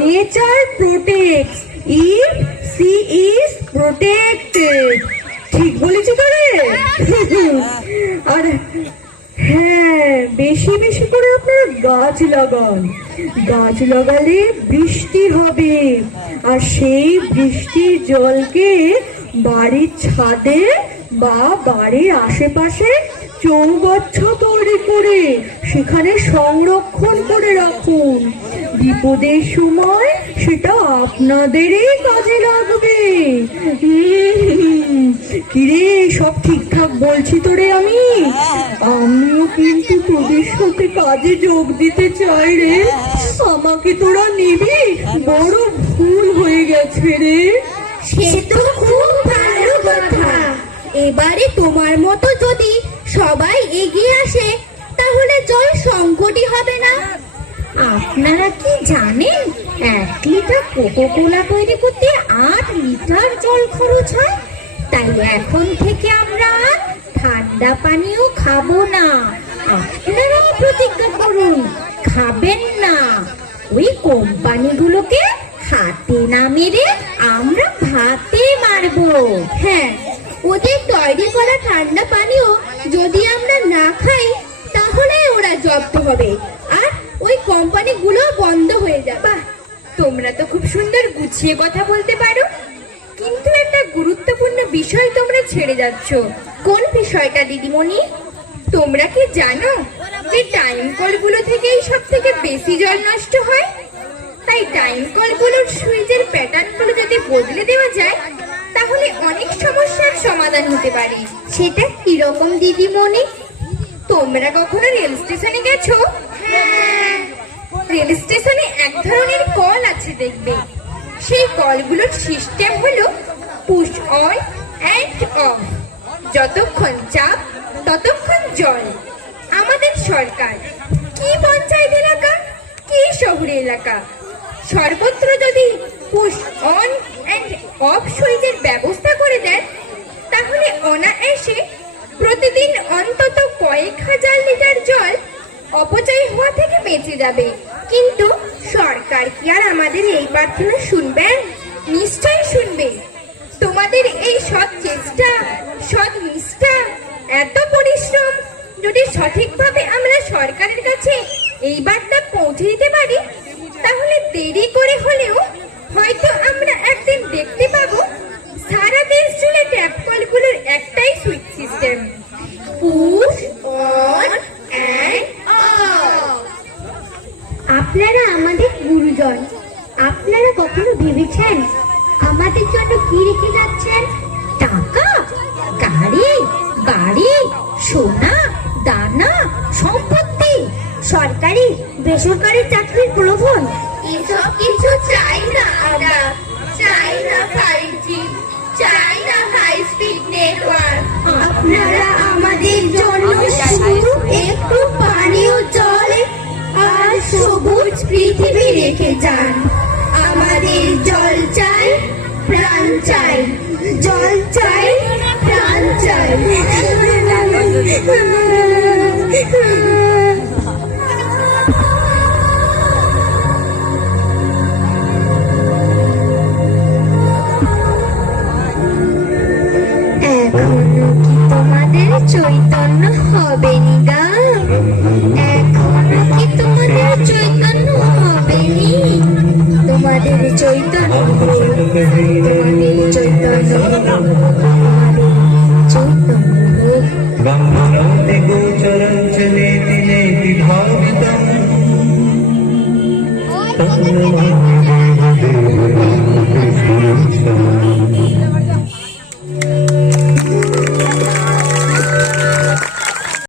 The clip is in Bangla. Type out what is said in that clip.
Nature protects if she is protected. ঠিক বলেছি তো রে? আর হ্যাঁ, বেশি বেশি করে আপনারা গাছ লাগান। গাছ লাগালে বৃষ্টি হবে, আর সেই বৃষ্টির জলকে বাড়ির ছাদে বা বাড়ির আশেপাশে চৌবাচ্চা তৈরি করে সেখানে সংরক্ষণ করে রাখুন। বিপদের সময় সেটা আপনাদেরই কাজে লাগবে। কিরে, সব ঠিকঠাক বলছি তো রে? আমিও কিন্তু তোদের সাথে কাজে যোগ দিতে চাই রে। আমাকে তোরা নিবি? বড় ভুল হয়ে গেছে রে। সে তো খুব ভালো কথা। এবারে তোমার মতো যদি সবাই এগিয়ে আসে তাহলে জল সংকটই হবে না। আপনারা কি জানেন 1 লিটার কোকোকোলা তৈরি করতে 8 লিটার জল খরচ হয়? তাই এখন থেকে আমরা ঠান্ডা পানিও খাবো না। আপনারাও প্রতিজ্ঞা করুন খাবেন না। ওই কোম্পানিগুলোকে হাতে না মেরে আমরা ভাতে মারবো। হ্যাঁ, ওদের তৈরি করা ঠান্ডা পানীয় যদি আমরা না খাই তাহলে ওরা জব্দ হবে আর ওই কোম্পানিগুলো বন্ধ হয়ে যাবে। তোমরা তো খুব সুন্দর গুছিয়ে কথা বলতে পারো, কিন্তু একটা গুরুত্বপূর্ণ বিষয় তোমরা ছেড়ে যাচ্ছ। কোন বিষয়টা দিদিমণি? তোমরা কি জানো যে টাইম কলগুলো থেকেই সব থেকে বেশি জল নষ্ট হয়? তাই টাইম কলগুলোর সুইচের প্যাটার্নগুলো যদি বদলে দেওয়া যায় তাহলে অনেক সমস্যার সমাধান হতে পারে। সেটা কিরকম দিদিমণি? তোমরা কখনো রেল স্টেশনে গেছো? হ্যাঁ। রেল স্টেশনে এক ধরনের কল আছে দেখবে। সেই কলগুলোর সিস্টেম হলো পুশ অন অ্যান্ড অফ। যতক্ষণ চাপ ততক্ষণ জল। আমাদের সরকার কি পঞ্চায়েত এলাকা কি শহর এলাকা সর্বত্র যদি পুশ অন অ্যান্ড অফ সুইচের ব্যবস্থা করে দেন তাহলে অনায়াসে প্রতিদিন অন্তত কয়েক হাজার লিটার জল অপচয় হওয়া থেকে বেঁচে যাবে। কিন্তু সরকার কি আর আমাদের এই প্রার্থনা শুনবেন? নিশ্চয়ই শুনবে। তোমাদের এই সৎ চেষ্টা, সৎ নিষ্ঠা, এত পরিশ্রম যদি সঠিকভাবে আমরা সরকারের কাছে এই বার্তা পৌঁছে দিতে পারি তাহলে দেরি করে হলেও হয়তো আমরা একদিন দেখতে পাবো সারা দেশ জুড়ে ট্যাপ কলগুলোর একটাই switch system, push on and of. আপনারা আমাদের গুরুজন। আপনারা কখনো ভেবেছেন আমাদের জন্য কি রেখে যাচ্ছেন? টাকা, গাড়ি, বাড়ি, সোনা, দানা, সম্পত্তি, সরকারি বেসরকারি চাকরির প্রলোভন? এসব কিছু চাই না আমরা। চাই না 5G, চাই না হাই স্পিড নেটওয়ার্ক। আপনারা আমাদের জন্য শুধু একটু পানীয় জল আর সবুজ পৃথিবী রেখে যান। আমাদের জল চাই, প্রাণ চাই। জল চাই, প্রাণ চাই। এখনো কি তোমাদের চৈতন্য হবে নিগা? এখনো কি তোমাদের চৈতন্য হবেনি? তোমাদের চৈতন্য, তোমাদের চৈতন্য, তোমাদের চৈতন্য হোক। ব্রহ্মণোতি গোচরং চ নেতি নেতি ভাবিতং তস্মৈ